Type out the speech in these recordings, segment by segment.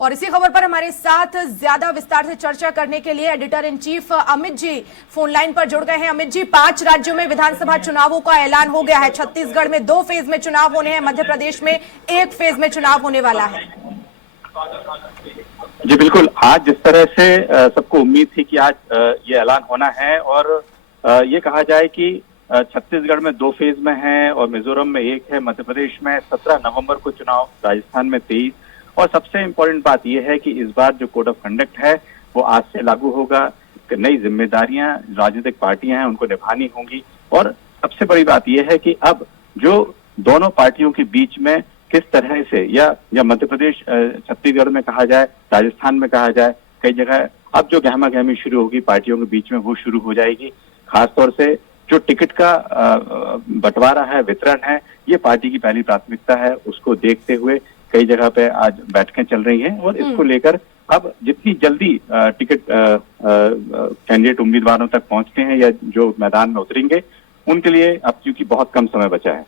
और इसी खबर पर हमारे साथ ज्यादा विस्तार से चर्चा करने के लिए editor in chief Amit ji phone line पर जुड़ गए हैं। अमित जी, 5 राज्यों में विधानसभा चुनावों का ऐलान हो गया है। छत्तीसगढ़ में 2 फेज में चुनाव होने हैं, मध्य प्रदेश में 1 फेज में चुनाव होने वाला है। जी बिल्कुल, आज जिस तरह से सबको उम्मीद थी कि आज ये ऐलान होना है और ये कहा जाए कि छत्तीसगढ़ में 2 फेज में है और मिजोरम में 1 है, मध्य प्रदेश में 17 नवंबर को चुनाव, राजस्थान में 23। और सबसे इम्पोर्टेंट बात यह है कि इस बार जो कोड ऑफ कंडक्ट है वो आज से लागू होगा। नई जिम्मेदारियां राजनीतिक पार्टियां हैं उनको निभानी होंगी और सबसे बड़ी बात यह है कि अब जो दोनों पार्टियों के बीच में किस तरह से या मध्य प्रदेश, छत्तीसगढ़ में कहा जाए, राजस्थान में कहा जाए, कई जगह अब जो गहमा गहमी शुरू होगी पार्टियों के बीच में वो शुरू हो जाएगी। खासतौर से जो टिकट का बंटवारा है, वितरण है, ये पार्टी की पहली प्राथमिकता है। उसको देखते हुए कई जगह पे आज बैठकें चल रही हैं और इसको लेकर अब जितनी जल्दी टिकट कैंडिडेट उम्मीदवारों तक पहुंचते हैं या जो मैदान में उतरेंगे उनके लिए अब क्योंकि बहुत कम समय बचा है।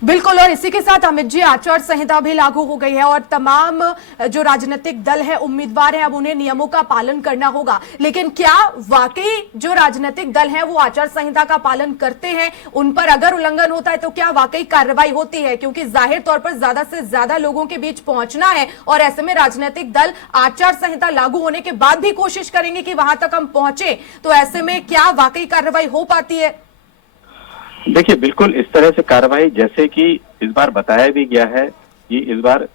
बिल्कुल, और इसी के साथ अमित जी, आचार संहिता भी लागू हो गई है और तमाम जो राजनीतिक दल है, उम्मीदवार हैं, अब उन्हें नियमों का पालन करना होगा। लेकिन क्या वाकई जो राजनीतिक दल हैं वो आचार संहिता का पालन करते हैं? उन पर अगर उल्लंघन होता है तो क्या वाकई कार्रवाई होती है? क्योंकि जाहिर तौर पर ज्यादा से ज्यादा लोगों के बीच पहुंचना है और ऐसे में राजनीतिक दल आचार संहिता लागू होने के बाद भी कोशिश करेंगे कि वहां तक हम पहुंचे, तो ऐसे में क्या वाकई कार्रवाई हो पाती है? देखिए, बिल्कुल इस तरह से कार्रवाई जैसे कि इस बार बताया भी गया है कि इस बार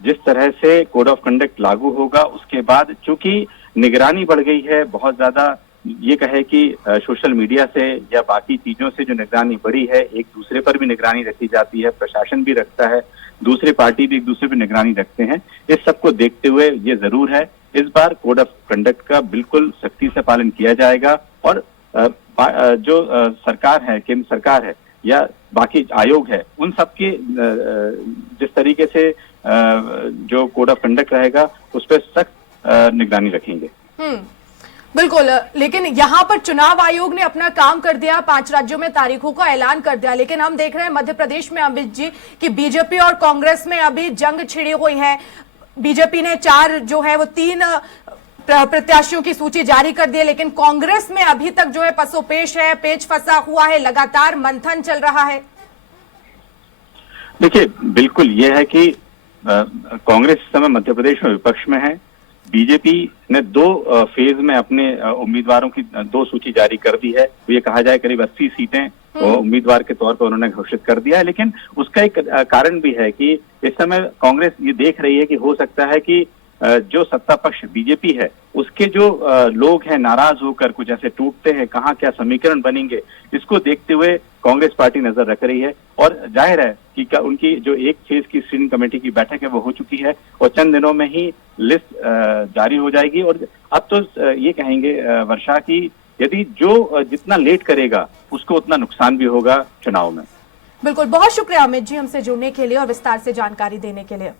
जिस तरह से कोड ऑफ कंडक्ट लागू होगा उसके बाद चूंकि निगरानी बढ़ गई है बहुत ज्यादा, ये कहे कि सोशल मीडिया से या बाकी चीजों से जो निगरानी बढ़ी है, एक दूसरे पर भी निगरानी रखी जाती है, प्रशासन भी रखता है, दूसरे पार्टी भी एक दूसरे पर निगरानी रखते हैं। इस सबको देखते हुए ये जरूर है इस बार कोड ऑफ कंडक्ट का बिल्कुल सख्ती से पालन किया जाएगा और जो सरकार है, केंद्र सरकार है या बाकी आयोग है, उन सबके जिस तरीके से जो कोड ऑफ कंडक्ट रहेगा उस पर सख्त निगरानी रखेंगे। बिल्कुल, लेकिन यहाँ पर चुनाव आयोग ने अपना काम कर दिया, 5 राज्यों में तारीखों का ऐलान कर दिया। लेकिन हम देख रहे हैं मध्य प्रदेश में अमित जी कि बीजेपी और कांग्रेस में अभी जंग छिड़ी हुई है। बीजेपी ने 4 जो है वो 3 प्रत्याशियों की सूची जारी कर दी है, लेकिन कांग्रेस में अभी तक जो है पसोपेश है, पेच फंसा हुआ है, लगातार मंथन चल रहा है। देखिए, बिल्कुल ये है कि कांग्रेस इस समय मध्य प्रदेश में विपक्ष में है। बीजेपी ने 2 फेज में अपने उम्मीदवारों की 2 सूची जारी कर दी है। तो ये कहा जाए करीब 80 सीटें उम्मीदवार के तौर पर उन्होंने घोषित कर दिया है। लेकिन उसका एक कारण भी है कि इस समय कांग्रेस ये देख रही है कि हो सकता है कि जो सत्ता पक्ष बीजेपी है उसके जो लोग हैं नाराज होकर कुछ ऐसे टूटते हैं, कहाँ क्या समीकरण बनेंगे, इसको देखते हुए कांग्रेस पार्टी नजर रख रही है। और जाहिर है कि उनकी जो 1 फेज की स्क्रीनिंग कमेटी की बैठक है वो हो चुकी है और चंद दिनों में ही लिस्ट जारी हो जाएगी। और अब तो ये कहेंगे वर्षा की यदि जो जितना लेट करेगा उसको उतना नुकसान भी होगा चुनाव में। बिल्कुल, बहुत शुक्रिया अमित जी हमसे जुड़ने के लिए और विस्तार से जानकारी देने के लिए।